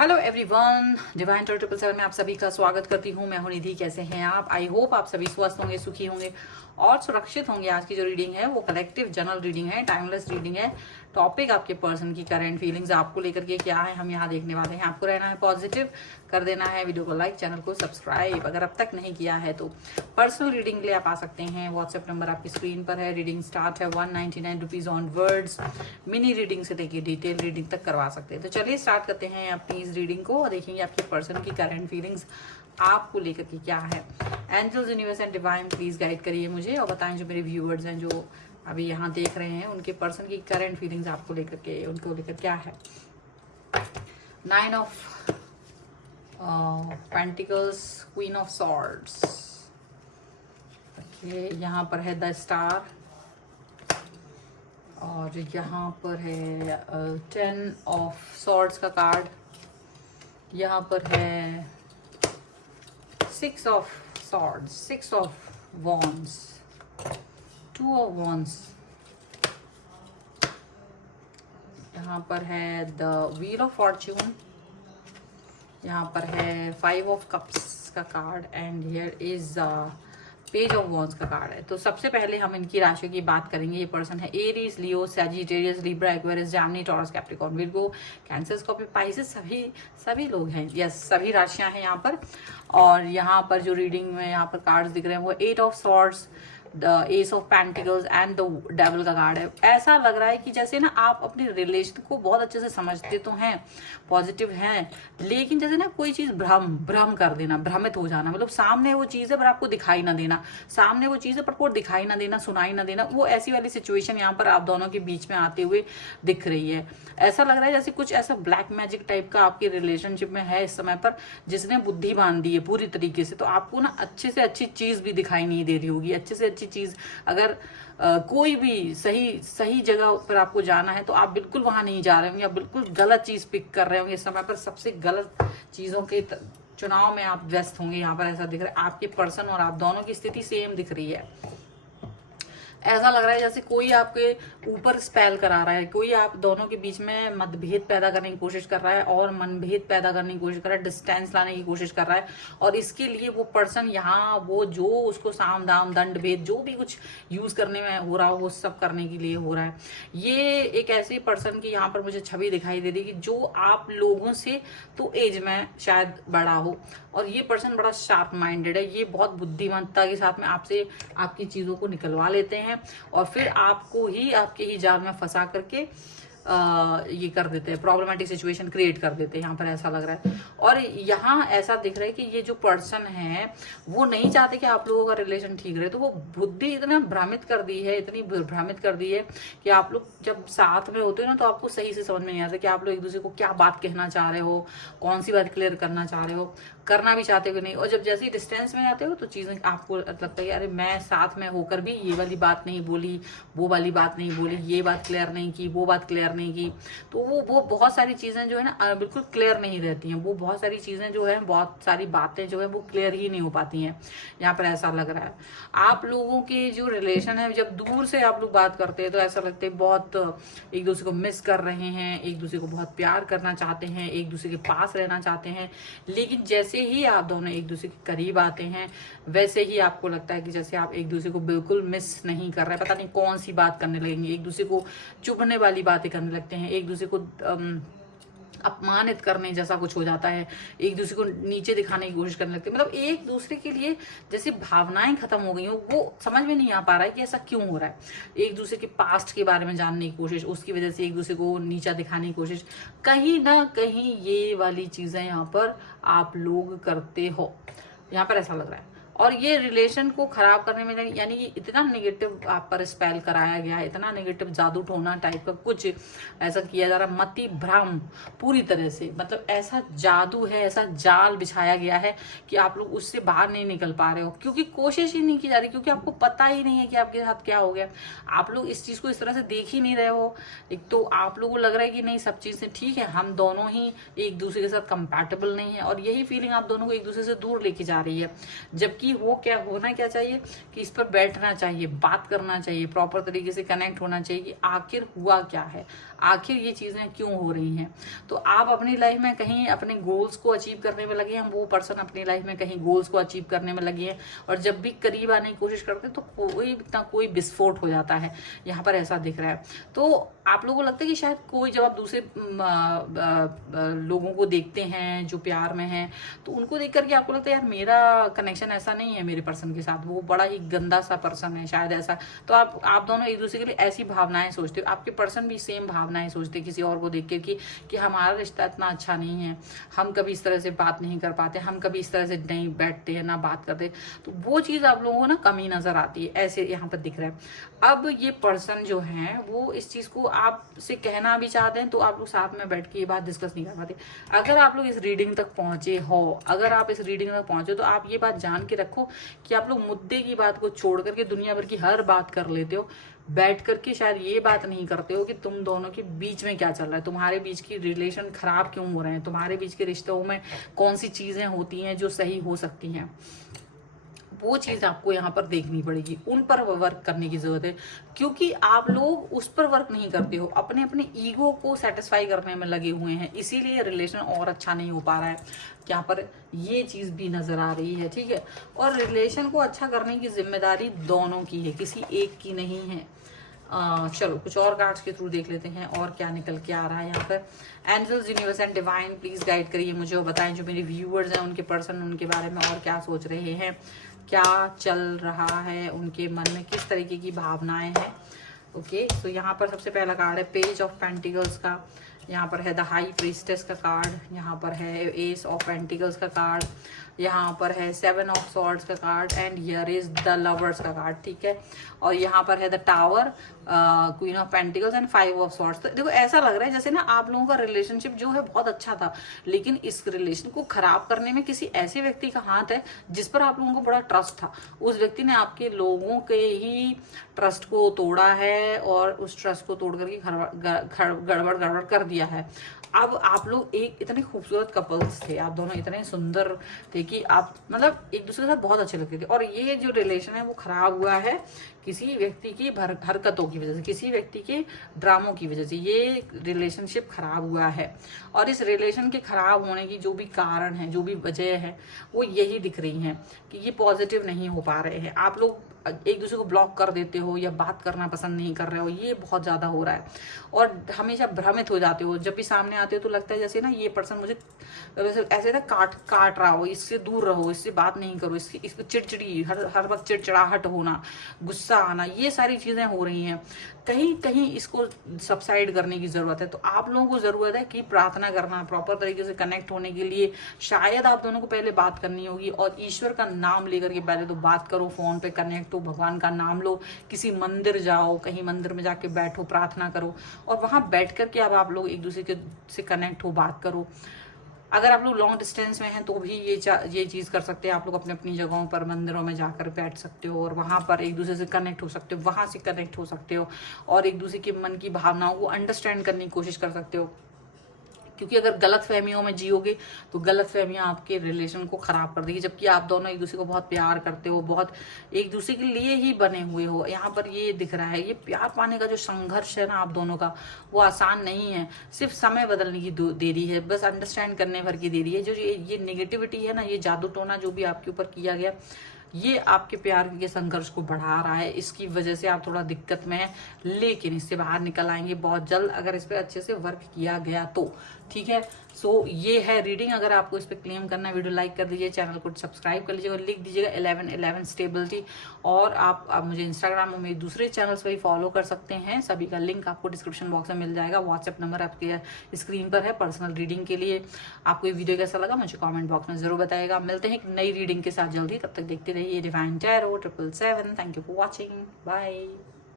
Hello everyone, divine 777 में आप सभी का स्वागत करती हूँ। मैं हूँ निधि। कैसे हैं आप? आई होप आप सभी स्वस्थ होंगे, सुखी होंगे और सुरक्षित होंगे। आज की जो रीडिंग है वो कलेक्टिव जनरल रीडिंग है, टाइमलेस रीडिंग है। टॉपिक आपके पर्सन की करंट फीलिंग्स आपको लेकर के क्या है हम यहाँ देखने वाले हैं। आपको रहना है पॉजिटिव, कर देना है वीडियो को लाइक, चैनल को सब्सक्राइब अगर अब तक नहीं किया है तो। पर्सनल रीडिंग के लिए आप आ सकते हैं। व्हाट्सएप नंबर आपकी स्क्रीन पर है। रीडिंग स्टार्ट है 199 rupees on words. Mini reading से लेके डिटेल रीडिंग तक करवा सकते हैं। तो चलिए स्टार्ट करते हैं अपनी इस रीडिंग को और देखेंगे आपके पर्सन की करंट फीलिंग्स आपको लेकर के क्या है। Angels, universe and divine please guide करिए मुझे और बताएं जो मेरे व्यूअर्स हैं जो अभी यहाँ देख रहे हैं उनके पर्सन की करंट फीलिंग्स आपको लेकर के, उनको लेकर क्या है। 9 of pentacles, queen of swords, okay, यहाँ पर है द स्टार और यहाँ पर है 10 ऑफ सॉर्ड्स का कार्ड। यहाँ पर है 6 of swords, 6 of wands, 2 of wands. यहाँ पर है द व्हील ऑफ फॉर्च्यून। यहाँ पर है 5 ऑफ कप्स का card and here is page of wands का कार्ड है। तो सबसे पहले हम इनकी राशियों की बात करेंगे। ये पर्सन है Aries, Leo, Sagittarius, Libra, Aquarius, Gemini, Taurus, Capricorn, Virgo, Cancer, Scorpio, Pisces, सभी लोग हैं। यस, सभी राशियां हैं यहाँ पर। और यहाँ पर जो रीडिंग में यहाँ पर कार्ड्स दिख रहे हैं वो 8 of swords, the S of pentacles and the devil का कार्ड है। ऐसा लग रहा है कि जैसे ना आप अपने रिलेशन को बहुत अच्छे से समझते तो हैं, पॉजिटिव हैं, लेकिन जैसे ना कोई चीज भ्रम कर देना, भ्रमित हो जाना, मतलब सामने वो चीज है पर आपको दिखाई ना देना, सामने वो चीज है पर आपको दिखाई ना देना, सुनाई ना देना, वो ऐसी वाली सिचुएशन यहाँ पर आप दोनों के बीच में आते हुए दिख रही है। ऐसा लग रहा है जैसे कुछ ऐसा ब्लैक मैजिक टाइप का आपके रिलेशनशिप में है इस समय पर, जिसने बुद्धि बांध दी है पूरी तरीके से। तो आपको ना अच्छे से अच्छी चीज भी दिखाई नहीं दे रही होगी, अच्छे से अच्छी चीज अगर कोई भी सही जगह पर आपको जाना है तो आप बिल्कुल वहां नहीं जा रहे होंगे, आप बिल्कुल गलत चीज पिक कर रहे होंगे इस समय पर। सबसे गलत चीजों के चुनाव में आप व्यस्त होंगे। यहाँ पर ऐसा दिख रहा है आपके पर्सन और आप दोनों की स्थिति सेम दिख रही है। ऐसा लग रहा है जैसे कोई आपके ऊपर स्पेल करा रहा है, कोई आप दोनों के बीच में मतभेद पैदा करने की कोशिश कर रहा है और मनभेद पैदा करने की कोशिश कर रहा है, डिस्टेंस लाने की कोशिश कर रहा है। और इसके लिए वो पर्सन यहाँ वो जो उसको साम दाम दंड भेद जो भी कुछ यूज करने में हो रहा हो वो सब करने के लिए हो रहा है। ये एक ऐसे पर्सन की यहाँ पर मुझे छवि दिखाई दे रही है कि जो आप लोगों से तो एज में शायद बड़ा हो और ये पर्सन बड़ा शार्प माइंडेड है। ये बहुत बुद्धिमत्ता के साथ में आपसे आपकी चीजों को निकलवा लेते हैं और फिर आपको ही आपके ही जाल में फंसा करके ये कर देते हैं, प्रॉब्लमेटिक सिचुएशन क्रिएट कर देते हैं। यहाँ पर ऐसा लग रहा है और यहाँ ऐसा दिख रहा है कि ये जो पर्सन है वो नहीं चाहते कि आप लोगों का रिलेशन ठीक रहे। तो वो बुद्धि इतना भ्रमित कर दी है, इतनी भ्रमित कर दी है कि आप लोग जब साथ में होते हो ना तो आपको सही से समझ में नहीं आता कि आप लोग एक दूसरे को क्या बात कहना चाह रहे हो, कौन सी बात क्लियर करना चाह रहे हो, करना भी चाहते हो नहीं। और जब जैसे ही डिस्टेंस में जाते हो तो चीजें आपको लगता है कि अरे मैं साथ में होकर भी ये वाली बात नहीं बोली, वो वाली बात नहीं बोली, ये बात क्लियर नहीं की, वो बात क्लियर नहीं की। तो वो बहुत सारी चीजें जो है ना बिल्कुल क्लियर नहीं रहती हैं। वो बहुत सारी चीजें जो है, बहुत सारी बातें जो है वो क्लियर ही नहीं हो पाती हैं। यहाँ पर ऐसा लग रहा है आप लोगों के जो रिलेशन है, जब दूर से आप लोग बात करते हैं तो ऐसा लगता है बहुत एक दूसरे को मिस कर रहे हैं, एक दूसरे को बहुत प्यार करना चाहते हैं, एक दूसरे के पास रहना चाहते हैं। लेकिन जैसे ही आप दोनों एक दूसरे के करीब आते हैं वैसे ही आपको लगता है कि जैसे आप एक दूसरे को बिल्कुल मिस नहीं कर रहे हैं। पता नहीं कौन सी बात करने लगेंगे, एक दूसरे को चुभने वाली बातें करने लगते हैं, एक दूसरे को अपमानित करने जैसा कुछ हो जाता है, एक दूसरे को नीचे दिखाने की कोशिश करने लगते हैं। मतलब एक दूसरे के लिए जैसे भावनाएं खत्म हो गई हो, वो समझ में नहीं आ पा रहा है कि ऐसा क्यों हो रहा है। एक दूसरे के पास्ट के बारे में जानने की कोशिश, उसकी वजह से एक दूसरे को नीचा दिखाने की कोशिश, कहीं ना कहीं ये वाली चीजें यहाँ पर आप लोग करते हो। यहाँ पर ऐसा लग रहा है और ये रिलेशन को खराब करने में यानी कि इतना नेगेटिव आप पर स्पेल कराया गया है, इतना नेगेटिव जादू टोना टाइप का कुछ ऐसा किया जा रहा, मति भ्रम पूरी तरह से, मतलब ऐसा जादू है, ऐसा जाल बिछाया गया है कि आप लोग उससे बाहर नहीं निकल पा रहे हो क्योंकि कोशिश ही नहीं की जा रही, क्योंकि आपको पता ही नहीं है कि आपके साथ क्या हो गया। आप लोग इस चीज को इस तरह से देख ही नहीं रहे हो। एक तो आप लोगों को लग रहा है कि नहीं सब चीजें ठीक है, हम दोनों ही एक दूसरे के साथ कंपैटिबल नहीं है और यही फीलिंग आप दोनों को एक दूसरे से दूर लेके जा रही है। जबकि वो क्या होना क्या चाहिए कि इस पर बैठना चाहिए, बात करना चाहिए, प्रॉपर तरीके से कनेक्ट होना चाहिए कि आखिर हुआ क्या है, आखिर ये चीज़ें क्यों हो रही हैं। तो आप अपनी लाइफ में कहीं अपने गोल्स को अचीव करने में लगे हैं, वो पर्सन अपनी लाइफ में कहीं गोल्स को अचीव करने में लगे हैं, और जब भी करीब आने की कोशिश करते हैं तो कोई ना कोई विस्फोट हो जाता है। यहाँ पर ऐसा दिख रहा है। तो आप लोगों को लगता है कि शायद कोई, जब आप दूसरे लोगों को देखते हैं जो प्यार में हैं, तो उनको देख करके आपको लगता है यार मेरा कनेक्शन ऐसा नहीं है मेरे पर्सन के साथ, वो बड़ा ही गंदा सा पर्सन है शायद ऐसा। तो आप दोनों एक दूसरे के लिए ऐसी भावनाएं सोचते हो, आपके पर्सन भी सेम भावनाएं सोचते हैं किसी और को देख के कि हमारा रिश्ता इतना अच्छा नहीं है, हम कभी इस तरह से बात नहीं कर पाते, हम कभी इस तरह से नहीं बैठते हैं ना बात करते। तो वो चीज़ आप लोगों को ना कमी नजर आती है, ऐसे यहाँ पर दिख रहा है। अब ये पर्सन जो है वो इस चीज़ को आपसे कहना भी चाहते हैं, तो आप लोग साथ में बैठ के ये बात डिस्कस नहीं कर पाते। अगर आप लोग इस रीडिंग तक पहुंचे हो, अगर आप इस रीडिंग तक पहुंचे तो आप ये बात जान के रखो कि आप लोग मुद्दे की बात को छोड़ करके दुनिया भर की हर बात कर लेते हो, बैठ करके शायद ये बात नहीं करते हो कि तुम दोनों के बीच में क्या चल रहा है, तुम्हारे बीच की रिलेशन खराब क्यों हो रहे हैं, तुम्हारे बीच के रिश्तों में कौन सी चीजें होती हैं जो सही हो सकती हैं। वो चीज़ आपको यहाँ पर देखनी पड़ेगी, उन पर वर्क करने की जरूरत है, क्योंकि आप लोग उस पर वर्क नहीं करते हो, अपने अपने ईगो को सेटिस्फाई करने में लगे हुए हैं, इसीलिए रिलेशन और अच्छा नहीं हो पा रहा है। यहाँ पर ये चीज़ भी नजर आ रही है, ठीक है। और रिलेशन को अच्छा करने की जिम्मेदारी दोनों की है, किसी एक की नहीं है। चलो कुछ और कार्ड्स के थ्रू देख लेते हैं और क्या निकल के आ रहा है यहाँ पर। Angels, universe and divine please guide करिए मुझे और बताएं जो मेरे व्यूअर्स हैं उनके पर्सन उनके बारे में और क्या सोच रहे हैं, क्या चल रहा है उनके मन में, किस तरीके की भावनाएं हैं। ओके, तो यहाँ पर सबसे पहला कार्ड है पेज ऑफ पेंटिकल्स का, यहाँ पर है द हाई प्रीस्टेस का कार्ड, यहाँ पर है एस ऑफ पेंटिकल्स का कार्ड, यहाँ पर है 7 ऑफ सॉर्ड्स का card and here is the lovers का कार्ड, ठीक है। और यहाँ पर है the tower, queen of pentacles and 5 of swords. तो देखो ऐसा लग रहा है जैसे ना आप लोगों का रिलेशनशिप जो है बहुत अच्छा था, लेकिन इस रिलेशन को खराब करने में किसी ऐसे व्यक्ति का हाथ है जिस पर आप लोगों को बड़ा ट्रस्ट था। उस व्यक्ति ने आपके लोगों के ही ट्रस्ट को तोड़ा है और उस ट्रस्ट को तोड़ करके गड़बड़ कर दिया है। अब आप लोग एक इतने खूबसूरत कपल्स थे, आप दोनों इतने सुंदर थे कि आप मतलब एक दूसरे के साथ बहुत अच्छे लगते थे, और ये जो रिलेशन है वो खराब हुआ है किसी व्यक्ति की हरकतों की वजह से, किसी व्यक्ति के ड्रामों की वजह से ये रिलेशनशिप खराब हुआ है। और इस रिलेशन के खराब होने की जो भी कारण है, जो भी वजह है, वो यही दिख रही है कि ये पॉजिटिव नहीं हो पा रहे हैं। आप लोग एक दूसरे को ब्लॉक कर देते हो या बात करना पसंद नहीं कर रहे हो, ये बहुत ज़्यादा हो रहा है। और हमेशा भ्रमित हो जाते हो, जब भी सामने आते हो तो लगता है जैसे ना ये पर्सन मुझे ऐसे ना काट रहा हो, इससे दूर रहो, इससे बात नहीं करो, इसको चिड़चिड़ी हर वक्त चिड़चिड़ाहट होना, गुस्सा आना, ये सारी चीज़ें हो रही हैं। कहीं कहीं इसको सबसाइड करने की ज़रूरत है। तो आप लोगों को ज़रूरत है कि प्रार्थना करना, प्रॉपर तरीके से कनेक्ट होने के लिए शायद आप दोनों को पहले बात करनी होगी, और ईश्वर का नाम लेकर के पहले तो बात करो, फ़ोन पे कनेक्ट हो, भगवान का नाम लो, किसी मंदिर जाओ, कहीं मंदिर में जाके बैठो, प्रार्थना करो, और वहाँ बैठ करके अब आप लोग एक दूसरे से कनेक्ट हो, बात करो। अगर आप लोग लॉन्ग डिस्टेंस में हैं तो भी ये चीज़ कर सकते हैं, आप लोग अपने अपनी जगहों पर मंदिरों में जाकर बैठ सकते हो और वहाँ पर एक दूसरे से कनेक्ट हो सकते हो, वहाँ से कनेक्ट हो सकते हो और एक दूसरे के मन की भावनाओं को अंडरस्टैंड करने की कोशिश कर सकते हो। क्योंकि अगर गलत फहमियों में जियोगे तो गलत फहमियाँ आपके रिलेशन को ख़राब कर देगी, जबकि आप दोनों एक दूसरे को बहुत प्यार करते हो, बहुत एक दूसरे के लिए ही बने हुए हो। यहाँ पर ये दिख रहा है, ये प्यार पाने का जो संघर्ष है ना आप दोनों का, वो आसान नहीं है, सिर्फ समय बदलने की देरी है, बस अंडरस्टैंड करने भर की देरी है। जो ये नेगेटिविटी है ना, ये जादू टोना जो भी आपके ऊपर किया गया, ये आपके प्यार के संघर्ष को बढ़ा रहा है, इसकी वजह से आप थोड़ा दिक्कत में हैं, लेकिन इससे बाहर निकल आएंगे बहुत जल्द अगर इस पर अच्छे से वर्क किया गया तो, ठीक है। सो ये है रीडिंग। अगर आपको इस पर क्लेम करना है, वीडियो लाइक कर दीजिए, चैनल को सब्सक्राइब कर लीजिएगा और लिख दीजिएगा 1111 स्टेबिलिटी। और आप मुझे इंस्टाग्राम में मेरे दूसरे चैनल्स पर भी फॉलो कर सकते हैं, सभी का लिंक आपको डिस्क्रिप्शन बॉक्स में मिल जाएगा। व्हाट्सएप नंबर आपके स्क्रीन पर है पर्सनल रीडिंग के लिए। आपको ये वीडियो कैसा लगा मुझे कॉमेंट बॉक्स में जरूर बताइएगा। मिलते हैं एक नई रीडिंग के साथ जल्दी, तब तक देखते रहिए divine tarot 777। Thank you for watching, bye.